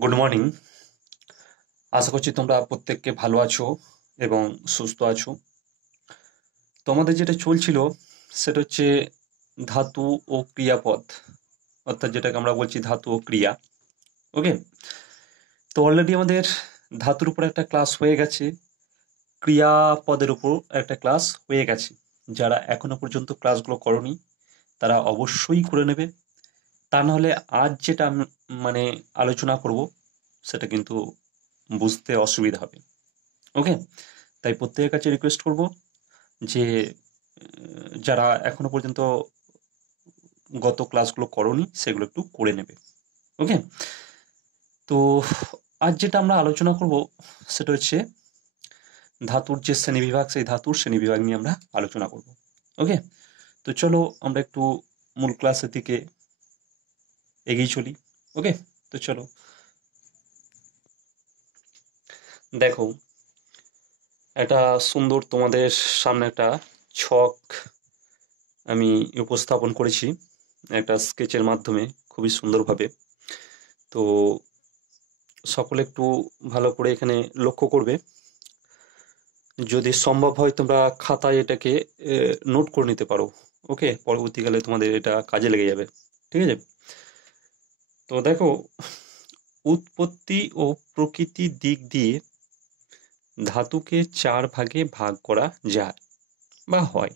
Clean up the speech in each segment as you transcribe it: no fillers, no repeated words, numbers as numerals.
Good morning. আশা করছি তোমরা প্রত্যেককে ভালো আছো এবং সুস্থ আছো। তোমাদের যেটা চলছিল সেটা হচ্ছে ধাতু ও ক্রিয়াপদ, অর্থাৎ যেটাকে আমরা বলছি ধাতু ও ক্রিয়া। ওকে, তো অলরেডি আমাদের ধাতুর উপর একটা ক্লাস হয়ে গেছে, ক্রিয়াপদের উপর একটা ক্লাস হয়ে গেছে। যারা এখনো পর্যন্ত ক্লাসগুলো করনি তারা অবশ্যই করে নেবে, তা নাহলে আজ যেটা আমি মানে আলোচনা করব সেটা কিন্তু বুঝতে অসুবিধা হবে। ওকে, তাই প্রত্যেকের কাছে রিকোয়েস্ট করব যে যারা এখনো পর্যন্ত গত ক্লাসগুলো করনি সেগুলো একটু করে নেবে। ওকে, তো আজ যেটা আমরা আলোচনা করব সেটা হচ্ছে ধাতুর যে শ্রেণীবিভাগ, সেই ধাতুর শ্রেণীবিভাগ নিয়ে আমরা আলোচনা করব। ওকে, তো চলো আমরা একটু মূল ক্লাসের দিকে এগিয়ে চলি। ওকে, তো চলো দেখো, একটা সুন্দর তোমাদের সামনে একটা ছক আমি উপস্থাপন করেছি একটা স্কেচের মাধ্যমে, খুবই সুন্দরভাবে। তো সকলে একটু ভালো করে এখানে লক্ষ্য করবে, যদি সম্ভব হয় তোমরা খাতায় এটাকে নোট করে নিতে পারো। ওকে, পরবর্তীকালে তোমাদের এটা কাজে লেগে যাবে। ঠিক আছে, তো দেখো, উৎপত্তি ও প্রকৃতির দিক দিয়ে ধাতুকে চার ভাগে ভাগ করা যায় বা হয়।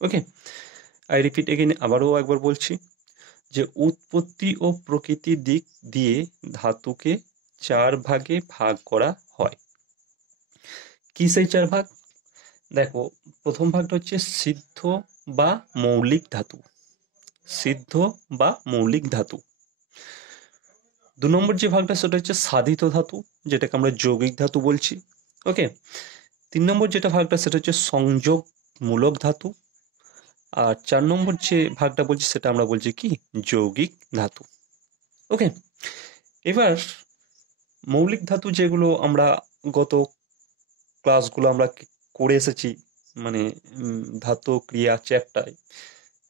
ওকে, আই রিপিট এগেইন, আবারও একবার বলছি যে উৎপত্তি ও প্রকৃতির দিক দিয়ে ধাতুকে চার ভাগে ভাগ করা হয়। কি সেই চার ভাগ? দেখো, প্রথম ভাগটা হচ্ছে সিদ্ধ বা মৌলিক ধাতু। সিদ্ধ বা মৌলিক ধাতু। দু নম্বর যে ভাগটা সেটা হচ্ছে সাধিত ধাতু, যেটাকে আমরা যৌগিক ধাতু বলছি। ওকে, তিন নম্বর যেটা ভাগটা সেটা হচ্ছে সংযোগমূলক ধাতু। আর চার নম্বর যে ভাগটা বলছি সেটা আমরা বলছি কি, যৌগিক ধাতু। ওকে, এবার মৌলিক ধাতু যেগুলো আমরা গত ক্লাসগুলো আমরা করে এসেছি, মানে ধাতু ক্রিয়া চ্যাপ্টারে,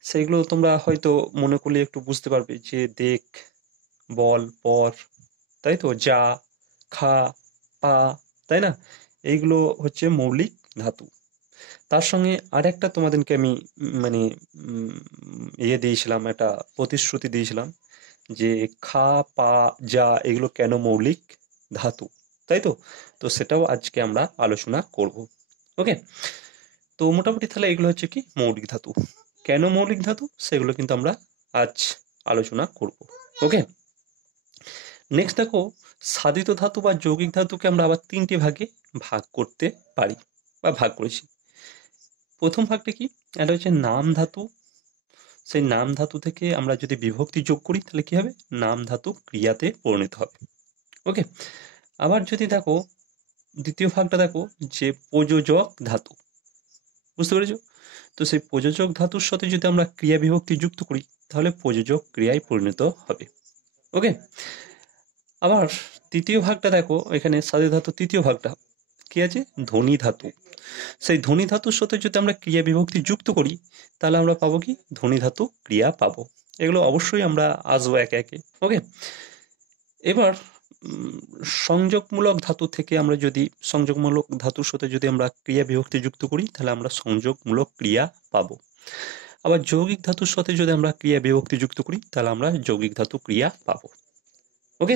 সেগুলো তোমরা হয়তো মনে করলে একটু বুঝতে পারবে যে দেখ, বল, পর, তাই তো, যা, খা, পা, তাই না? এইগুলো হচ্ছে মৌলিক ধাতু। তার সঙ্গে আরেকটা তোমাদেরকে আমি মানে দিয়েছিলাম, একটা প্রতিশ্রুতি দিয়েছিলাম যে খা, পা, যা এগুলো কেন মৌলিক ধাতু, তাই তো? তো সেটাও আজকে আমরা আলোচনা করব। ওকে, তো মোটামুটি তাহলে এগুলো হচ্ছে কি মৌলিক ধাতু। কেন মৌলিক ধাতু সেগুলো কিন্তু আমরা আজ আলোচনা করব। ওকে, নেক্সট দেখো, সাধিত ধাতু বা যৌগিক ধাতুকে আমরা আবার তিনটে ভাগে ভাগ করতে পারি বা ভাগ করেছি। প্রথম ভাগটা কি, এটা হচ্ছে নাম ধাতু। সেই নাম ধাতু থেকে আমরা যদি বিভক্তি যোগ করি তাহলে কি হবে, নাম ধাতু ক্রিয়াতে পরিণত হবে। ওকে, আবার যদি দেখো দ্বিতীয় ভাগটা দেখো, যে প্রযোজক ধাতু, বুঝতে পেরেছো? তো সেই প্রযোজক ধাতুর সাথে যদি আমরা ক্রিয়া বিভক্তি যুক্ত করি তাহলে প্রযোজক ক্রিয়ায় পরিণত হবে। ওকে, আবার তৃতীয় ভাগটা দেখো, এখানে সাধিত ধাতু তৃতীয় ভাগটা কি আছে, ধ্বনি ধাতু। সেই ধ্বনি ধাতুর সাথে যদি আমরা ক্রিয়া বিভক্তি যুক্ত করি তাহলে আমরা পাবো কি, ধ্বনি ধাতু ক্রিয়া পাবো। এগুলো অবশ্যই আমরা আসবো একে একে। ওকে, এবার সংযোগমূলক ধাতু থেকে আমরা যদি সংযোগমূলক ধাতুর সাথে যদি আমরা ক্রিয়া বিভক্তি যুক্ত করি তাহলে আমরা সংযোগমূলক ক্রিয়া পাবো। আবার যৌগিক ধাতুর সাথে যদি আমরা ক্রিয়া বিভক্তি যুক্ত করি তাহলে আমরা যৌগিক ধাতু ক্রিয়া পাবো। ওকে,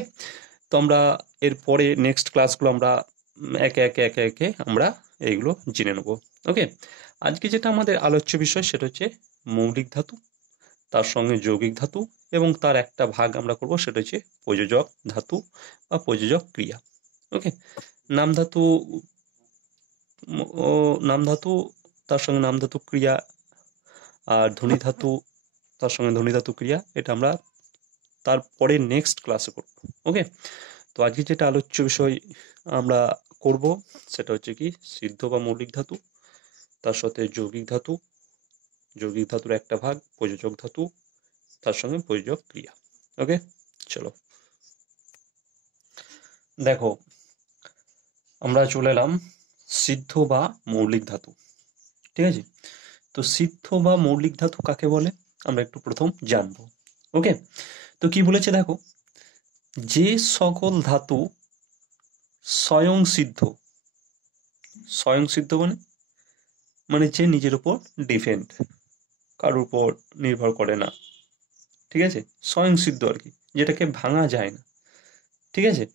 তো আমরা এরপরে নেক্সট ক্লাসগুলো আমরা একে একে একে একে আমরা এইগুলো জেনে নেব। ওকে, আজকে যেটা আমাদের আলোচ্য বিষয় সেটা হচ্ছে মৌলিক ধাতু, তার সঙ্গে যৌগিক ধাতু, এবং তার একটা ভাগ আমরা করব সেটা হচ্ছে প্রযোজক ধাতু বা প্রযোজক ক্রিয়া। ওকে, নাম ধাতু ও নাম ধাতু, তার সঙ্গে নাম ধাতু ক্রিয়া, আর ধ্বনি ধাতু, তার সঙ্গে ধ্বনি ধাতু ক্রিয়া, এটা আমরা তারপরে নেক্সট ক্লাসে করব। ওকে, তো আজকে যেটা আলোচ্য বিষয় আমরা করব সেটা হচ্ছে কি, সিদ্ধ বা মৌলিক ধাতু, তার সাথে যৌগিক ধাতু, যৌগিক ধাতুর একটা ভাগ প্রযোজক ধাতু, তার সঙ্গে প্রযোজক ক্রিয়া। ওকে, চলো দেখো, আমরা চলে এলাম সিদ্ধ বা মৌলিক ধাতু। ঠিক আছে, তো সিদ্ধ বা মৌলিক ধাতু কাকে বলে আমরা একটু প্রথম জানবো। ওকে, তো কি বলেছে দেখো, যে সকল ধাতু স্বয়ং সিদ্ধ, স্বয়ং সিদ্ধ মানে মানে যে নিজের উপর ডিপেন্ড, কারোর উপর নির্ভর করে না, ঠিক আছে, স্বয়ং সিদ্ধ আর কি, যেটাকে ভাঙা যায় না, ঠিক আছে,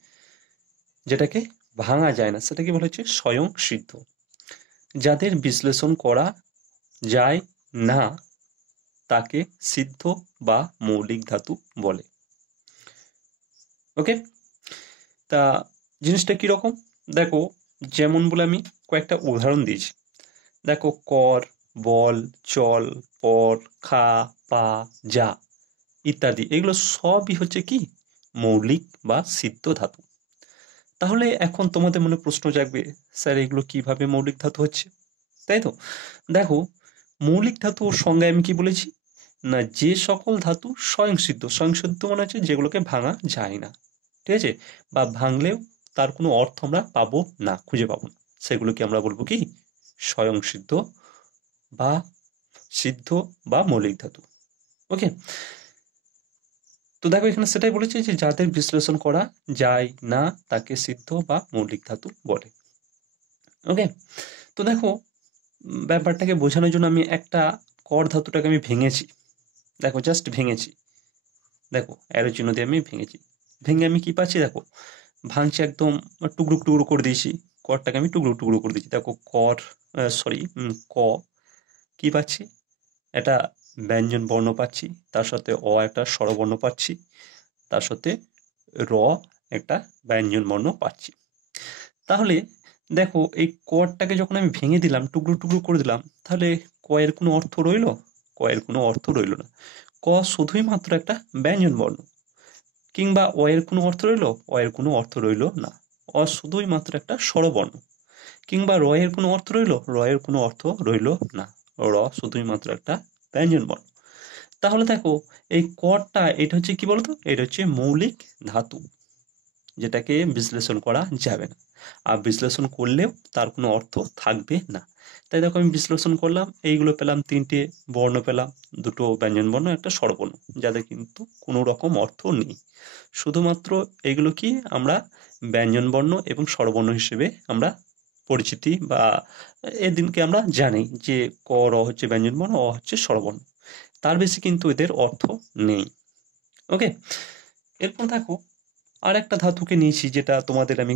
যেটাকে ভাঙা যায় না সেটাকে বলা হচ্ছে স্বয়ং সিদ্ধ, যাদের বিশ্লেষণ করা যায় না তাকে সিদ্ধ বা মৌলিক ধাতু বলে। ওকে, তা জিনিসটা কিরকম দেখো, যেমন বলে আমি কয়েকটা উদাহরণ দিয়েছি। দেখো কর, বল, চল, পর, খা, পা, যা ইত্যাদি, এগুলো সবই হচ্ছে কি মৌলিক বা সিদ্ধ ধাতু। তাহলে এখন তোমাদের মনে প্রশ্ন জাগবে, স্যার এগুলো কিভাবে মৌলিক ধাতু হচ্ছে, তাই তো? দেখো, মৌলিক ধাতুর সংজ্ঞায় আমি কি বলেছি, না যে সকল ধাতু স্বয়ংসিদ্ধ, স্বয়ংসিদ্ধ মানে হচ্ছে যেগুলোকে ভাঙা যায় না, ঠিক আছে, বা ভাঙলেও তার কোনো অর্থ আমরা পাবো না, খুঁজে পাবো না, সেগুলোকে আমরা বলবো কি স্বয়ংসিদ্ধ বা সিদ্ধ বা মৌলিক ধাতু। ওকে, তো দেখো এখানে সেটাই বলেছে যে যাদের বিশ্লেষণ করা যায় না তাকে সিদ্ধ বা মৌলিক ধাতু বলে। ওকে, তো দেখো ব্যাপারটাকে বোঝানোর জন্য আমি একটা কর ধাতুটাকে আমি ভেঙেছি, দেখো জাস্ট ভেঙেছি, দেখো অ্যারো চিহ্ন দিয়ে আমি ভেঙেছি, ভেঙে আমি কি পাচ্ছি দেখো, ভাঙছি একদম টুকরো টুকরো করে দিয়েছি, করটাকে আমি টুকরো টুকরো করে দিয়েছি, দেখো কর, সরি, ক, কি পাচ্ছি, একটা ব্যঞ্জন বর্ণ পাচ্ছি, তার সাথে অ একটা স্বরবর্ণ পাচ্ছি, তার সাথে র একটা ব্যঞ্জন বর্ণ পাচ্ছি। তাহলে দেখো এই করটাকে যখন আমি ভেঙে দিলাম, টুকরো টুকরো করে দিলাম, তাহলে ক এর কোনো অর্থ রইলো? ক এর কোনো অর্থ রইলো না, ক শুধুই মাত্র একটা ব্যঞ্জন বর্ণ। কিংবা অ এর কোনো অর্থ রইলো? অ এর কোনো অর্থ রইলো না, অ শুধুই মাত্র একটা স্বরবর্ণ। কিংবা র এর কোনো অর্থ রইলো? র এর কোনো অর্থ রইলো না, র শুধুই মাত্র একটা ব্যঞ্জন বর্ণ। তাহলে দেখো এই করটা এটা হচ্ছে কি বলতো, এটা হচ্ছে মৌলিক ধাতু, যেটাকে বিশ্লেষণ করা যাবে না, আর বিশ্লেষণ করলেও তার কোনো অর্থ থাকবে না। তাই দেখো আমি বিশ্লেষণ করলাম, এইগুলো পেলাম, তিনটে বর্ণ পেলাম, দুটো ব্যঞ্জন বর্ণ, একটা স্বরবর্ণ, যাদের কিন্তু কোনো রকম অর্থ নেই। শুধুমাত্র এগুলো কি আমরা ব্যঞ্জন বর্ণ এবং স্বরবর্ণ হিসেবে আমরা পরিচিতি বা এদিনকে আমরা জানি যে ক র হচ্ছে ব্যঞ্জন বর্ণ, অ হচ্ছে স্বরবর্ণ, তার বেশি কিন্তু এদের অর্থ নেই। ওকে, এরপর দেখো আর একটা ধাতুকে নিয়েছি, যেটা তোমাদের আমি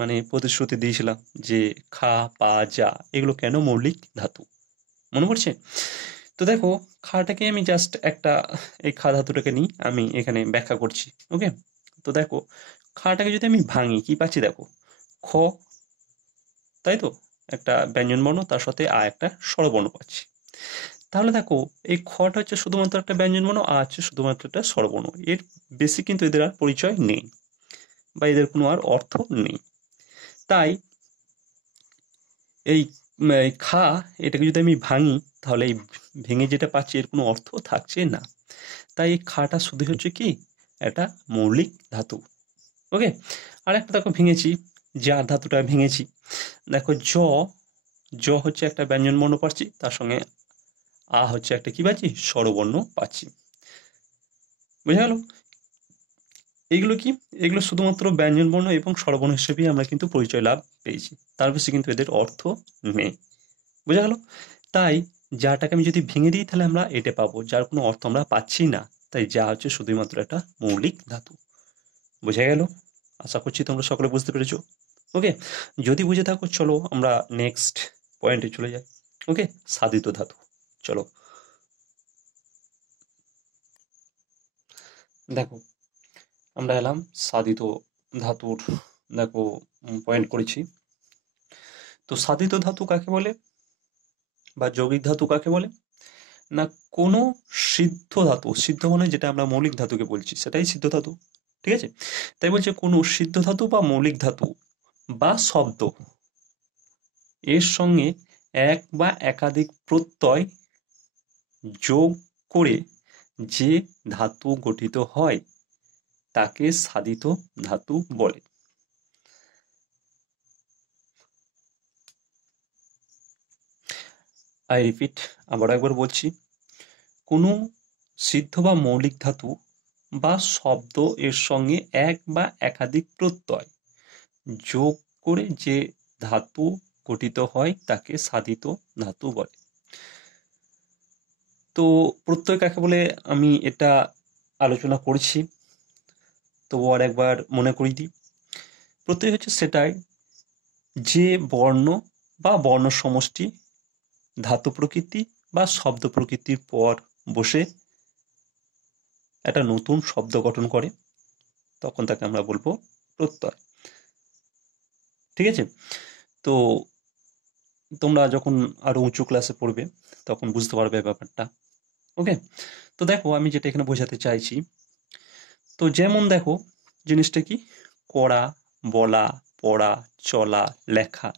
মানে প্রতিশ্রুতি দিয়েছিলাম যে খা, পা, যা এগুলো কেন মৌলিক ধাতু, মনে পড়ছে? তো দেখো খাটাকে আমি জাস্ট একটা, এই খা ধাতুটাকে নিই, আমি এখানে ব্যাখ্যা করছি। ওকে, তো দেখো খাটাকে যদি আমি ভাঙি কি পাচ্ছি দেখো, খ, তাই তো, একটা ব্যঞ্জন বর্ণ, তার সাথে আ একটা স্বরবর্ণ পাচ্ছি। তাহলে দেখো এই খটা হচ্ছে শুধুমাত্র একটা ব্যঞ্জন বর্ণ, আ হচ্ছে শুধুমাত্র একটা স্বরবর্ণ, এর বেশি কিন্তু এদের আর পরিচয় নেই বা এদের কোনো আর অর্থ নেই। তাই এই এই খা এটাকে যদি আমি ভাঙি, তাহলে এই ভেঙে যেটা পাচ্ছি এর কোনো অর্থ থাকছে না। তাই এই খাটা শুধু হচ্ছে কি একটা মৌলিক ধাতু। ওকে, আর একটা দেখো ভেঙেছি, যা ধাতুটা ভেঙেছি, দেখো জ, জ হচ্ছে একটা ব্যঞ্জন বর্ণ পাচ্ছি, তার সঙ্গে আ হচ্ছে একটা কি পাচ্ছি স্বরবর্ণ পাচ্ছি, বুঝা গেল? এইগুলো কি, এগুলো শুধুমাত্র ব্যঞ্জন বর্ণ এবং স্বরবর্ণ হিসেবেই আমরা কিন্তু পরিচয় লাভ পেয়েছি, তার বেশি কিন্তু এদের অর্থ নেই, বোঝা গেল? তাই যাটাকে আমি যদি ভেঙে দিই তাহলে আমরা এটা পাবো, যার কোনো অর্থ আমরা পাচ্ছি না, তাই যা হচ্ছে শুধুমাত্র একটা মৌলিক ধাতু। বোঝা গেল? আশা করছি তোমরা সকলে বুঝতে পেরেছো। ওকে, যদি বুঝে থাকো চলো আমরা নেক্সট পয়েন্টে চলে যাই। ওকে, সাধিত ধাতু, চলো দেখো আমরা এলাম সাধিত ধাতুর, দেখো পয়েন্ট করেছি। তো সাধিত ধাতু কাকে বলে বা যৌগিক ধাতু কাকে বলে, না কোনো সিদ্ধ ধাতু, সিদ্ধ মানে যেটা আমরা মৌলিক ধাতুকে বলছি সেটাই সিদ্ধ ধাতু, ঠিক আছে? তাই বলছে কোনো সিদ্ধ ধাতু বা মৌলিক ধাতু বা শব্দ এর সঙ্গে এক বা একাধিক প্রত্যয় যোগ করে যে ধাতু গঠিত হয় তাকে সাধিত ধাতু বলে। আই রিপিট, আবার একবার বলছি, কোনো সিদ্ধ বা মৌলিক ধাতু বা শব্দ এর সঙ্গে এক বা একাধিক প্রত্যয় যোগ করে যে ধাতু গঠিত হয় তাকে সাধিত ধাতু বলে। তো প্রত্যয় কাকে বলে আমি এটা আলোচনা করেছি, তবু আর একবার মনে করিয়ে দিই। প্রত্যয় হচ্ছে সেটাই যে বর্ণ বা বর্ণ সমষ্টি ধাতু প্রকৃতি বা শব্দ প্রকৃতির পর বসে একটা নতুন শব্দ গঠন করে, তখন তাকে আমরা বলবো প্রত্যয়। ঠিক আছে? তো তোমরা যখন আরো উঁচু ক্লাসে পড়বে তখন বুঝতে পারবে ব্যাপারটা। ওকে, তো দেখো আমি যেটা এখানে বোঝাতে চাইছি, তো যেমন দেখো জিনিসটা কি, করা, বলা, পড়া, চলা, লেখা,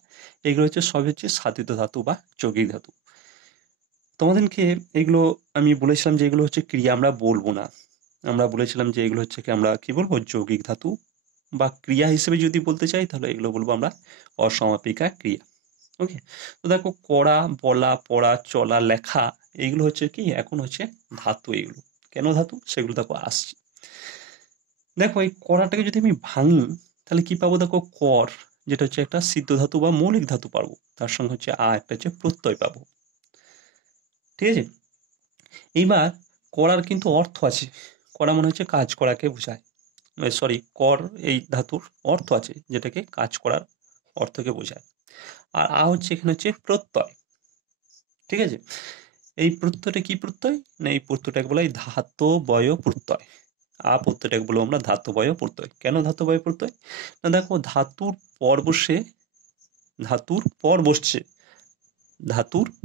এগুলো হচ্ছে সব হচ্ছে সাধিত ধাতু বা যৌগিক ধাতু। তোমাদেরকে এগুলো আমি বলেছিলাম যে এগুলো হচ্ছে ক্রিয়া, আমরা বলবো না। আমরা বলেছিলাম যে এগুলো হচ্ছে কি, আমরা কি বলবো, যৌগিক ধাতু বা ক্রিয়া হিসেবে যদি বলতে চাই তাহলে এগুলো বলবো আমরা অসমাপিকা ক্রিয়া। ওকে, তো দেখো করা, বলা, পড়া, চলা, লেখা, এইগুলো হচ্ছে কি এখন হচ্ছে ধাতু। এগুলো কেন ধাতু সেগুলো দেখো আসছি। দেখো এই করাটাকে যদি আমি ভাঙি তাহলে কি পাবো, দেখো কর যেটা হচ্ছে একটা সিদ্ধ ধাতু বা মৌলিক ধাতু পাবো, তার সঙ্গে হচ্ছে একটা হচ্ছে প্রত্যয় পাবো। ঠিক আছে, এইবার করার কিন্তু অর্থ আছে, করা মনে হচ্ছে কাজ করাকে বোঝায়, সরি, কর এই ধাতুর অর্থ আছে যেটাকে কাজ করার অর্থকে বোঝায়। আর হচ্ছে এখানে হচ্ছে প্রত্যয়। ঠিক আছে, এই প্রত্যয়টা কি প্রত্যয় না, এই প্রত্যয়টাকে বলা হয় ধাতবয় প্রত্যয়। প্রত্যয়টাকে বলবো আমরা ধাতবয় প্রত্যয়। কেন ধাতবয় প্রত্যয় না, দেখো ধাতুর পর বসছে, ধাতুর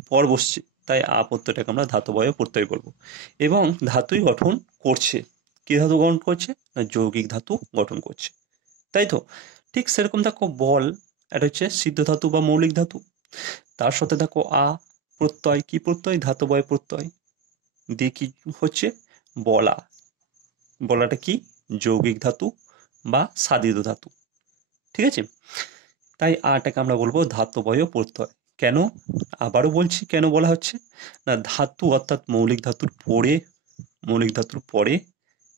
পর বসছে, তাই প্রত্যয়টাকে আমরা ধাতবয় প্রত্যয় বলবো। এবং ধাতুই গঠন করছে, কি ধাতু গঠন করছে না, যৌগিক ধাতু গঠন করছে, তাই তো। ঠিক সেরকম দেখো বল, এটা হচ্ছে সিদ্ধ ধাতু বা মৌলিক ধাতু, তার সাথে দেখো প্রত্যয়, কি প্রত্যয়, ধাতবয় প্রত্যয় দিয়ে কি হচ্ছে বলা, বলাটা কি যৌগিক ধাতু বা সাধিত ধাতু। ঠিক আছে, তাই আটাকে আমরা বলবো ধাতবয় প্রত্যয়। কেন, আবারও বলছি কেন বলা হচ্ছে না, ধাতু অর্থাৎ মৌলিক ধাতুর পরে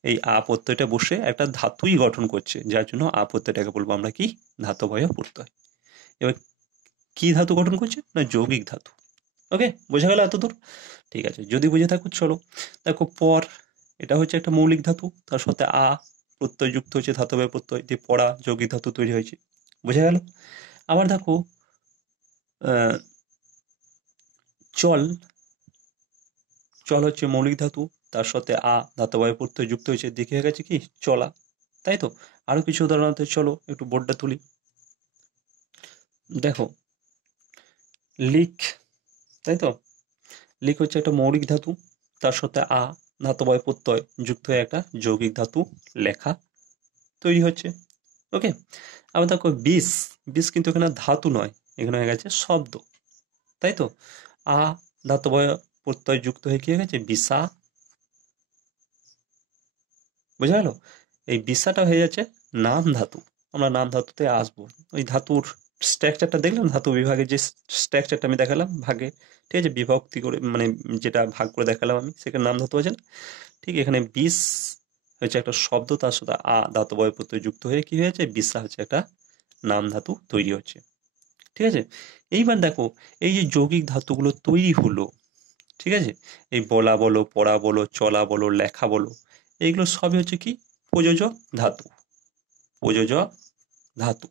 এই প্রত্যয়টা বসে একটা ধাতুই গঠন করছে, যার জন্য প্রত্যয়টাকে বলবো আমরা কি ধাতবয় প্রত্যয়। এবার কি ধাতু গঠন করছে না, যৌগিক ধাতু। ওকে, বোঝা গেল এতদূর? ঠিক আছে, যদি বুঝে থাকো চলো দেখো পর, এটা হচ্ছে একটা মৌলিক ধাতু, তার সাথে প্রত্যয় যুক্ত হচ্ছে ধাতবের প্রত্যয় দিয়ে পড়া যৌগিক ধাতু তৈরি হয়েছে, বোঝা গেল? আবার দেখো আহ, চল, চল হচ্ছে মৌলিক ধাতু, তার সাথে ধাতবায় প্রত্যয় যুক্ত হয়েছে, দেখে হয়ে গেছে কি চলা, তাই তো। আরো কিছু উদাহরণ আছে, চলো একটু বোর্ডটা তুলি। দেখো লিখ, তাই তো, লিখ হচ্ছে একটা মৌলিক ধাতু, তার সাথে ধাতবায় প্রত্যয় যুক্ত হয়ে একটা যৌগিক ধাতু লেখা তৈরি হচ্ছে। ওকে, আবার দেখো বিষ, বিষ কিন্তু এখানে ধাতু নয়, এখানে হয়ে গেছে শব্দ, তাই তো। ধাতবয় প্রত্যয় যুক্ত হয়ে কি হয়ে গেছে বিশা, বোঝা গেল? এই বিশাটা হয়ে যাচ্ছে নাম ধাতু। আমরা নাম ধাতুতে আসবো, ওই ধাতুর স্ট্রাকচারটা দেখলাম, ধাতু বিভাগের যে স্ট্রাকচারটা আমি দেখালাম ভাগে, ঠিক আছে, বিভক্তি করে মানে যেটা ভাগ করে দেখালাম আমি, সেখানে নাম ধাতু আছে না, ঠিক এখানে বিষ হচ্ছে একটা শব্দ, তার সাথে ধাতবয় প্রত্যয় যুক্ত হয়ে কি হয়েছে বিশা হচ্ছে একটা নাম ধাতু তৈরি হচ্ছে। ঠিক আছে, এইবার দেখো এই যে যৌগিক ধাতুগুলো তৈরি হলো, ঠিক আছে, এই বলা বলো, পড়া বলো, চলা বলো, লেখা বলো, এইগুলো সবই হচ্ছে কি প্রযোজক ধাতু, প্রযোজক ধাতু।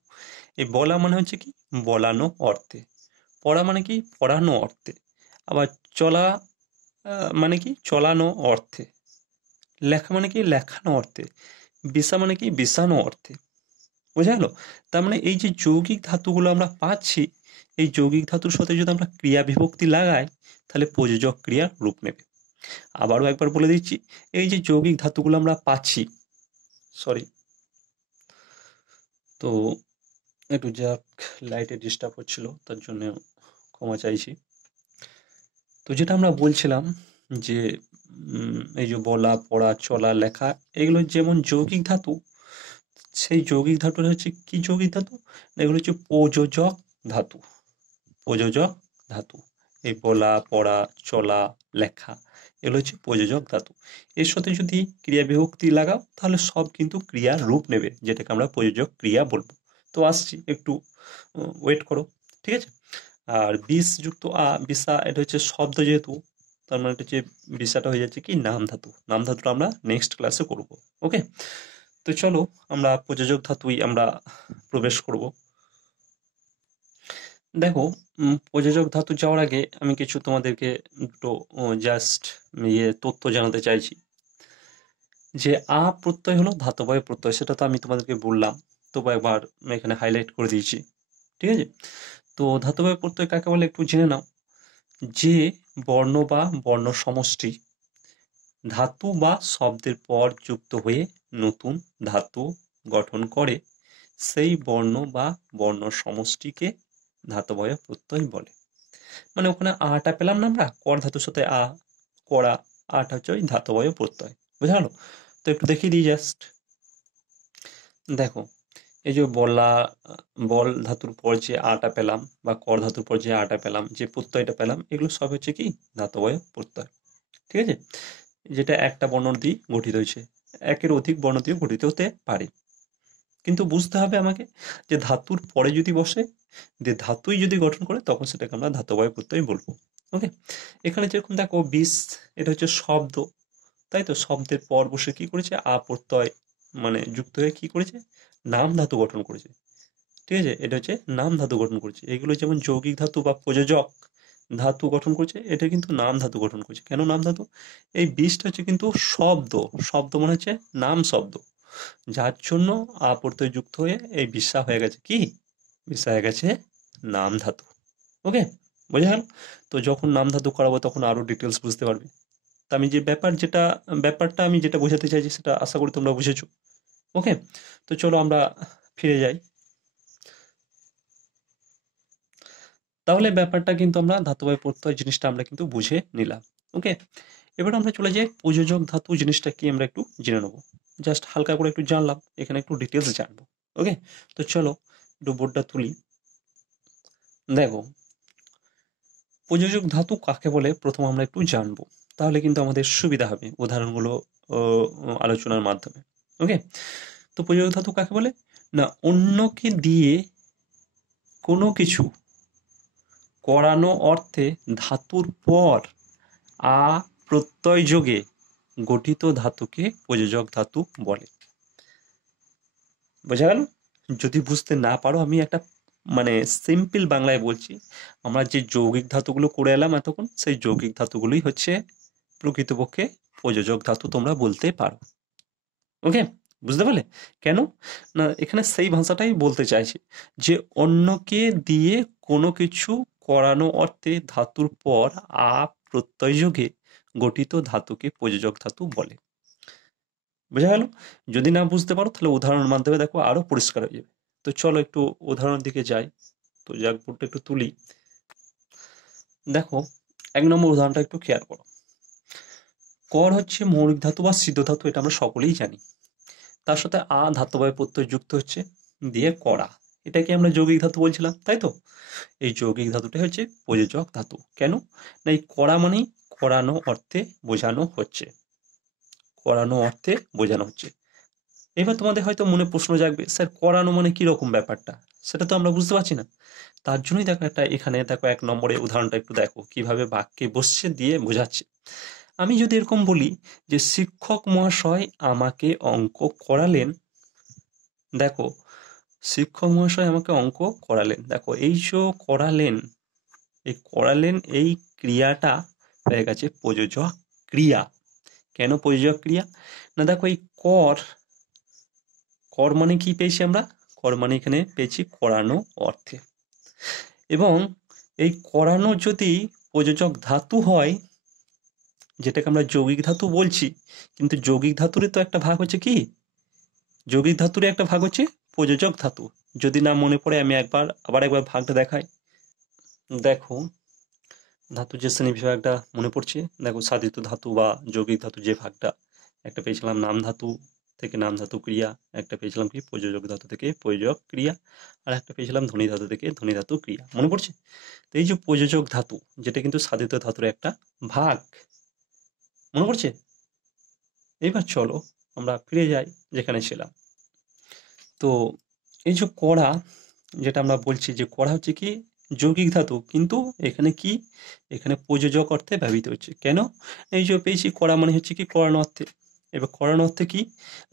এই বলা মানে হচ্ছে কি বলানো অর্থে, পড়া মানে কি পড়ানো অর্থে, আবার চলা মানে কি চলানো অর্থে, লেখা মানে কি লেখানো অর্থে, বিশা মানে কি বিশানো অর্থে, বোঝা গেল? তার মানে এই যে যৌগিক ধাতুগুলো আমরা পাচ্ছি, এই যৌগিক ধাতুর সাথে যদি আমরা ক্রিয়া বিভক্তি লাগাই তাহলে প্রযোজক ক্রিয়ার রূপ নেবে। আবারও একবার বলে দিচ্ছি, এই যে যৌগিক ধাতুগুলো আমরা পাচ্ছি, সরি, তো একটু যাক লাইটে ডিস্টার্ব হচ্ছিল, তার জন্য ক্ষমা চাইছি। তো যেটা আমরা বলছিলাম যে এই যে বলা, পড়া, চলা, লেখা, এগুলো যেমন যৌগিক ধাতু, সেই যৌগিক ধাতুটা হচ্ছে কি যৌগিক ধাতু, এগুলো হচ্ছে প্রযোজক ধাতু, প্রযোজক ধাতু। এই বলা, পড়া, চলা, লেখা, এগুলো হচ্ছে প্রযোজক ধাতু। এর সাথে যদি ক্রিয়া বিভক্তি লাগাও তাহলে সব কিন্তু ক্রিয়ার রূপ নেবে, যেটাকে আমরা প্রযোজক ক্রিয়া বলবো। তো আসছি, একটু ওয়েট করো, ঠিক আছে। আর বিষ যুক্ত বিশা, এটা হচ্ছে শব্দ যেহেতু, তার মানে এটা হচ্ছে বিশাটা হয়ে যাচ্ছে কি নাম ধাতু। নাম ধাতুটা আমরা নেক্সট ক্লাসে করব। ওকে, তো চলো আমরা প্রযোজক ধাতুই আমরা প্রবেশ করব। দেখো, প্রযোজক ধাতু যাওয়ার আগে আমি কিছু তোমাদেরকে দুটো জাস্ট তথ্য জানাতে চাইছি। যে প্রত্যয় হলো ধাতবায় প্রত্যয়, সেটা তো আমি তোমাদেরকে বললাম, তবু একবার আমি এখানে হাইলাইট করে দিয়েছি, ঠিক আছে। তো ধাতবায় প্রত্যয় কাকে বলে একটু জেনে নাও। যে বর্ণ বা বর্ণ সমষ্টি ধাতু বা শব্দের পর যুক্ত হয়ে নতুন ধাতু গঠন করে, সেই বর্ণ বা বর্ণ সমষ্টিকে ধাতবয় প্রত্যয় বলে। মানে ওখানে আটা পেলাম না আমরা, কর ধাতুর সাথে করা, আটা হচ্ছে ওই ধাতবয় প্রত্যয়, বোঝা গেল। তো একটু দেখিয়ে দিই জাস্ট। দেখো, এই যে বল ধাতুর পর যে আটা পেলাম বা কর ধাতুর পর যে আটা পেলাম, যে প্রত্যয়টা পেলাম, এগুলো সব হচ্ছে কি ধাতবয় প্রত্যয়, ঠিক আছে। যেটা একটা বর্ণ দিয়ে গঠিত হয়েছে, একের অধিক বর্ণ দিয়ে গঠিত হতে পারে, কিন্তু বুঝতে হবে আমাকে যে ধাতুর পরে যদি বসে, যে ধাতুই যদি গঠন করে, তখন সেটাকে আমরা ধাতবয় প্রত্যয় বলবো। ওকে, এখানে যেরকম দেখো বিষ, এটা হচ্ছে শব্দ, তাই তো। শব্দের পর বসে কি করেছে, প্রত্যয় মানে যুক্ত হয়ে কি করেছে, নাম ধাতু গঠন করেছে, ঠিক আছে। এটা হচ্ছে নাম ধাতু গঠন করেছে। এগুলো যেমন যৌগিক ধাতু বা প্রযোজক ধাতু গঠন করছে, এটা কিন্তু নাম ধাতু গঠন করছে। কেন নাম ধাতু? এই বিষটা হচ্ছে কিন্তু শব্দ, শব্দ মানে হচ্ছে নাম শব্দ, যার জন্য প্রত্যয় যুক্ত হয়ে এই বিশা হয়ে গেছে কি, বিশা হয়ে গেছে নাম ধাতু। ওকে, বোঝা গেল। তো যখন নাম ধাতু করাবো তখন আরো ডিটেলস বুঝতে পারবে। তা আমি যে ব্যাপারটা আমি যেটা বোঝাতে চাইছি, সেটা আশা করি তোমরা বুঝেছো। ওকে, তো চলো আমরা ফিরে যাই। তাহলে ব্যাপারটা কিন্তু আমরা ধাতবায় প্রত্যয় জিনিসটা আমরা কিন্তু বুঝে নিলাম। ওকে, এবার আমরা চলে যাই প্রযোজক ধাতু জিনিসটা কি আমরা একটু জেনে নেবো। জাস্ট হালকা করে একটু জানলাম, এখানে একটু ডিটেলস জানবো। ওকে, তো চলো একটু বোর্ডটা তুলি। দেখো, প্রযোজক ধাতু কাকে বলে প্রথম আমরা একটু জানবো, তাহলে কিন্তু আমাদের সুবিধা হবে উদাহরণগুলো আলোচনার মাধ্যমে। ওকে, তো প্রযোজক ধাতু কাকে বলে না, অন্যকে দিয়ে কোনো কিছু করানো অর্থে ধাতুর পর প্রত্যয় যোগে গঠিত ধাতুকে প্রযোজক ধাতু বলে। বোঝা গেল? যদি বুঝতে না পারো, আমি একটা মানে সিম্পল বাংলায় বলছি, আমরা যে যৌগিক ধাতুগুলো করে এলাম এতক্ষণ, সেই যৌগিক ধাতুগুলোই হচ্ছে প্রকৃতপক্ষে প্রযোজক ধাতু তোমরা বলতে পারো। ওকে, বুঝতে পারলে? কেন না, এখানে সেই ভাষাটাই বলতে চাইছি যে অন্যকে দিয়ে কোনো কিছু করানো অর্থে ধাতুর পর প্রত্যয় যোগে গঠিত ধাতুকে প্রযোজক ধাতু বলে। বোঝা গেল? যদি না বুঝতে পারো তাহলে উদাহরণের মাধ্যমে দেখো আরো পরিষ্কার হয়ে যাবে। তো চলো একটু উদাহরণ দিকে যাই। তো বোর্ডটা একটু তুলি। দেখো, 1 নম্বর উদাহরণটা একটু খেয়াল করো। কর হচ্ছে মৌলিক ধাতু বা সিদ্ধ ধাতু, এটা আমরা সকলেই জানি। তার সাথে ধাতবায় প্রত্যয় যুক্ত হচ্ছে, দিয়ে করা, এটাকে আমরা যৌগিক ধাতু বলছিলাম, তাই তো। এই যৌগিক ধাতুটা হচ্ছে প্রযোজক ধাতু। কেন না, এই করা মানেই করানো অর্থে বোঝানো হচ্ছে, করানো অর্থে বোঝানো হচ্ছে। এবার তোমাদের হয়তো মনে প্রশ্ন জাগবে, স্যার করানো মানে কি রকম ব্যাপারটা, সেটা তো আমরা বুঝতে পারছি না। তার জন্যই দেখো এখানে দেখো 1 নম্বরে উদাহরণটা একটু দেখো কিভাবে বাক্যে বসছে, দিয়ে বোঝাচ্ছে। আমি যদি এরকম বলি যে শিক্ষক মহাশয় আমাকে অঙ্ক করালেন, দেখো শিক্ষক মহাশয় আমাকে অঙ্ক করালেন, দেখো এই যে করালেন, এই করালেন এই ক্রিয়াটা হয়ে গেছে প্রযোজক ক্রিয়া। কেন প্রযোজক ক্রিয়া না, দেখো এই কর, কর মানে কি পেয়েছি আমরা, কর মানে এখানে পেয়েছি করানো অর্থে, এবং এই করানো যদি প্রযোজক ধাতু হয়, যেটাকে আমরা যৌগিক ধাতু বলছি, কিন্তু যৌগিক ধাতুরই তো একটা ভাগ হচ্ছে কি, যৌগিক ধাতুরই একটা ভাগ হচ্ছে প্রযোজক ধাতু। যদি না মনে পড়ে আমি আবার একবার ভাগটা দেখাই। দেখো, ধাতু যে শ্রেণী বিভাগটা মনে পড়ছে, দেখো সাধিত ধাতু বা যৌগিক ধাতু যে ভাগটা, একটা পেয়েছিলাম নাম ধাতু থেকে নাম ধাতু ক্রিয়া, একটা পেয়েছিলাম কি প্রযোজক ধাতু থেকে প্রযোজক ক্রিয়া, আর একটা পেয়েছিলাম ধ্বনি ধাতু থেকে ধ্বনি ধাতু ক্রিয়া, মনে পড়ছে? তো এই যে প্রযোজক ধাতু, যেটা কিন্তু সাধিত ধাতুর একটা ভাগ, মনে পড়ছে? এইবার চলো আমরা ফিরে যাই যেখানে ছিলাম। তো এই যে কড়া, যেটা আমরা বলছি যে কড়া হচ্ছে কি যৌগিক ধাতু, কিন্তু এখানে কি, এখানে প্রযোজক অর্থে ব্যবহৃত হচ্ছে। কেন? এই যে পেয়েছি কড়া মানে হচ্ছে কি কড়ানো অর্থে। এবার কড়ানো অর্থে কি,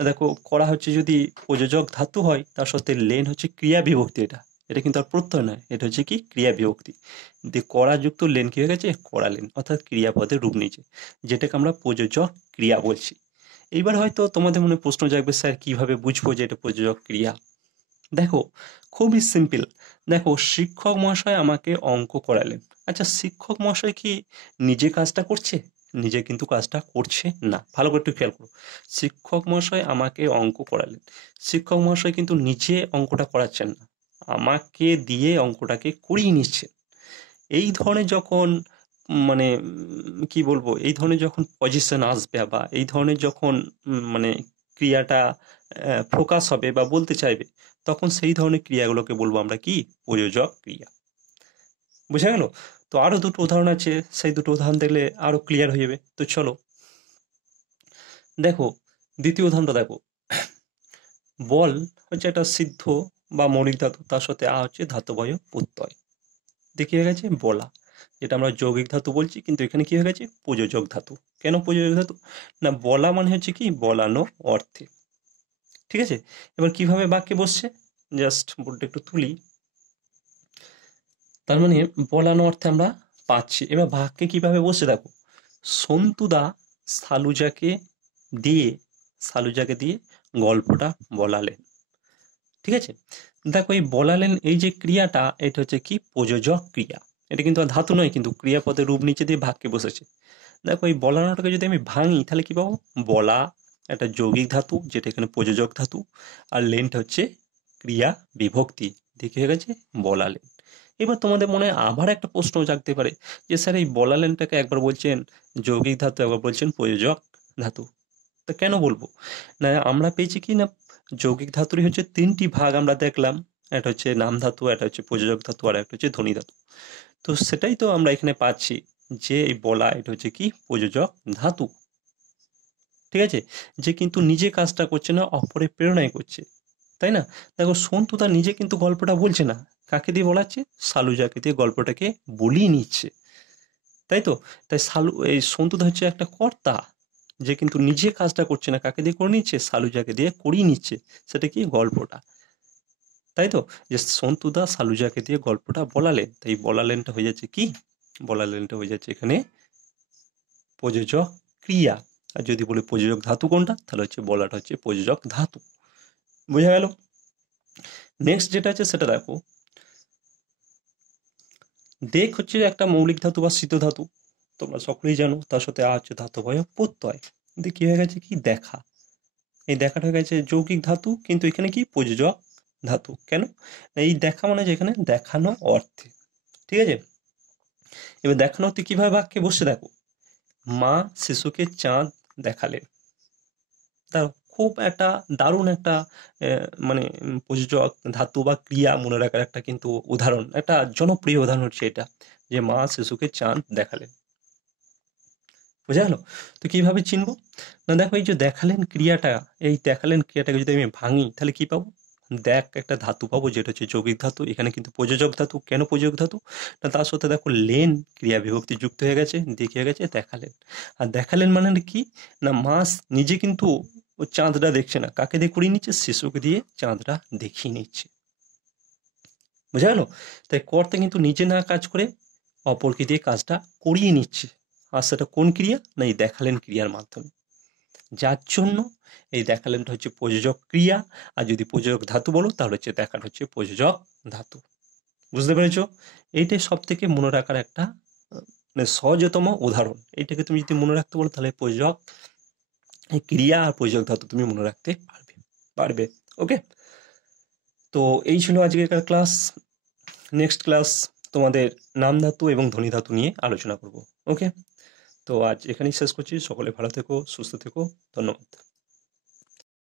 দেখো কড়া হচ্ছে যদি প্রযোজক ধাতু হয়, তার সাথে লেন হচ্ছে ক্রিয়া বিভক্তি। এটা এটা কিন্তু আর প্রত্যয় নয়, এটা হচ্ছে কি ক্রিয়া বিভক্তি দিয়ে কড়া যুক্ত লেন কি হয়ে গেছে, কড়া লেন, অর্থাৎ ক্রিয়াপদের রূপ নিয়েছে, যেটাকে আমরা প্রযোজক ক্রিয়া বলছি। এইবার হয়তো তোমাদের মনে প্রশ্ন জাগবে, স্যার কিভাবে বুঝবো যে এটা প্রযোজক ক্রিয়া? দেখো, খুবই সিম্পল। দেখো, শিক্ষক মহাশয় আমাকে অঙ্ক করালেন। আচ্ছা, শিক্ষক মহাশয় কি নিজে কাজটা করছে? নিজে কিন্তু কাজটা করছে না। ভালো করে একটু খেয়াল করো। শিক্ষক মহাশয় আমাকে অঙ্ক করালেন, শিক্ষক মহাশয় কিন্তু নিজে অঙ্কটা করাচ্ছেন না, আমাকে দিয়ে অঙ্কটাকে করিয়ে নিচ্ছেন। এই ধরনের যখন মানে কি বলবো, এই ধরনের যখন পজিশন আসবে বা এই ধরনের যখন মানে ক্রিয়াটা ফোকাস হবে বা বলতে চাইবে, তখন সেই ধরনের ক্রিয়াগুলোকে বলবো আমরা কি, প্রযোজক ক্রিয়া। বুঝা গেল? তো আরো দুটো উদাহরণ আছে, সেই দুটো উদাহরণ দেখলে আরো ক্লিয়ার হয়ে যাবে। তো চলো দেখো, দ্বিতীয় উদাহরণটা দেখো। বল হচ্ছে একটা সিদ্ধ বা মৌলিক ধাতু, তার সাথে হচ্ছে ধাতবয় প্রত্যয়। দেখি হয়ে গেছে বলা, যেটা আমরা যৌগিক ধাতু বলছি, কিন্তু এখানে কি হয়ে গেছে প্রযোজক ধাতু। কেন প্রযোজক ধাতু? না, বলা মানে হচ্ছে কি বলানো অর্থে। ঠিক আছে, এবার কিভাবে বাক্যে বসছে, জাস্ট বোর্ডটা একটু তুলি। তার মানে বলানো অর্থে আমরা পাচ্ছি। এবার বাক্যে কিভাবে বসছে দেখো, সন্তুদা সালুজাকে দিয়ে সালুজাকে দিয়ে গল্পটা বলালেন। ঠিক আছে, দেখো এই বলালেন, এই যে ক্রিয়াটা, এটা হচ্ছে কি প্রযোজক ক্রিয়া। এটা কিন্তু আর ধাতু নয়, কিন্তু ক্রিয়াপদের রূপ নিচে দিয়ে বাক্যে বসেছে। দেখো এই বলানোটাকে যদি আমি ভাঙি, তাহলে কি পাবো, বলা একটা যৌগিক ধাতু, যেটা এখানে প্রযোজক ধাতু, আর লেনটা হচ্ছে ক্রিয়া বিভক্তি, দেখে হয়ে গেছে বলালেন। এবার তোমাদের মনে আবার একটা প্রশ্ন জাগতে পারে যে স্যার এই বলালেনটাকে একবার বলছেন যৌগিক ধাতু, একবার বলছেন প্রযোজক ধাতু, তো কেন বলবো? না, আমরা পেয়েছি কি না, যৌগিক ধাতুরই হচ্ছে তিনটি ভাগ আমরা দেখলাম। একটা হচ্ছে নাম ধাতু, একটা হচ্ছে প্রযোজক ধাতু, আর একটা হচ্ছে ধ্বনি ধাতু। তো সেটাই তো আমরা এখানে পাচ্ছি, যে এই বলা এটা হচ্ছে কি প্রযোজক ধাতু। ঠিক আছে, যে কিন্তু নিজে কাজটা করছে না, অপরের প্রেরণায় করছে, তাই না? দেখো, সন্তু তার নিজে কিন্তু গল্পটা বলছে না, কাকে দিয়ে বলাচ্ছে, সালুজাকে দিয়ে গল্পটাকে বলিয়ে নিচ্ছে, তাই তো? তাই এই সন্তুদা হচ্ছে একটা কর্তা, যে কিন্তু নিজে কাজটা করছে না, কাকে দিয়ে করে নিচ্ছে, সালুজাকে দিয়ে করিয়ে নিচ্ছে। সেটা কি, গল্পটা, তাই তো? যে সন্তুদা সালুজাকে দিয়ে গল্পটা বলালেন, তাই বলালেনটা হয়ে যাচ্ছে কি, বলালেনটা হয়ে যাচ্ছে এখানে প্রযোজক ক্রিয়া। আর যদি বলি প্রযোজক ধাতু কোনটা, তাহলে হচ্ছে বলাটা হচ্ছে প্রযোজক ধাতু। বোঝা গেল? নেক্সট যেটা আছে সেটা দেখো, দেখ হচ্ছে একটা মৌলিক ধাতু বা সিদ্ধ ধাতু, তোমরা সকলেই জানো, তার সাথে হচ্ছে ধাতবয় প্রত্যয়। কিন্তু কি হয়ে গেছে কি, দেখা, এই দেখাটা হয়ে গেছে যৌগিক ধাতু, কিন্তু এখানে কি প্রযোজক ধাতু। কেন? এই দেখা মানে যেখানে দেখানো অর্থে। ঠিক আছে, এবার দেখানো অর্থে কিভাবে বাক্যে বসে দেখো, মা শিশুকে চাঁদ দেখালেন। তার খুব একটা দারুণ একটা মানে প্রযোজক ধাতু বা ক্রিয়া মনে রাখার একটা কিন্তু উদাহরণ, একটা জনপ্রিয় উদাহরণ হচ্ছে এটা, যে মা শিশুকে চাঁদ দেখালেন। বোঝা গেল? তো কিভাবে চিনবো? না দেখো, এই যে দেখালেন ক্রিয়াটা, এই দেখালেন ক্রিয়াটাকে যদি আমি ভাঙি, তাহলে কি পাবো, দেখ একটা ধাতু পাবো, যেটা হচ্ছে যৌগিক ধাতু, এখানে কিন্তু প্রযোজক ধাতু। কেন প্রযোজক ধাতু? না, তার সাথে দেখো লেন ক্রিয়া বিভক্তি যুক্ত হয়ে গেছে, দেখে হয়ে গেছে দেখালেন। আর দেখালেন মানে কি, না মাস নিজে কিন্তু ও চাঁদটা দেখছে না, কাকে দিয়ে করিয়ে নিচ্ছে, শিশুকে দিয়ে চাঁদটা দেখিয়ে নিচ্ছে। বোঝা গেল? তাই কর্তা কিন্তু নিজে না কাজ করে অপরকে দিয়ে কাজটা করিয়ে নিচ্ছে। আর সেটা কোন ক্রিয়া, না এই দেখালেন ক্রিয়ার মাধ্যমে। যার জন্য এই দেখালেনটা হচ্ছে প্রযোজক ক্রিয়া। আর যদি প্রযোজক ধাতু বলো, তাহলে হচ্ছে দেখাটা হচ্ছে প্রযোজক ধাতু। বুঝতে পেরেছো? এইটাই সব থেকে মনে রাখার একটা মানে সহজতম উদাহরণ। এইটাকে তুমি যদি মনে রাখতে বলো, তাহলে প্রযোজক এই ক্রিয়া আর প্রযোজক ধাতু তুমি মনে রাখতে পারবে। ওকে, তো এই ছিল আজকের ক্লাস। নেক্সট ক্লাস তোমাদের নাম ধাতু এবং ধ্বনি ধাতু নিয়ে আলোচনা করব। ওকে, তো আজ এখানেই শেষ করছি। সকলে ভালো থেকো, সুস্থ থেকো, ধন্যবাদ।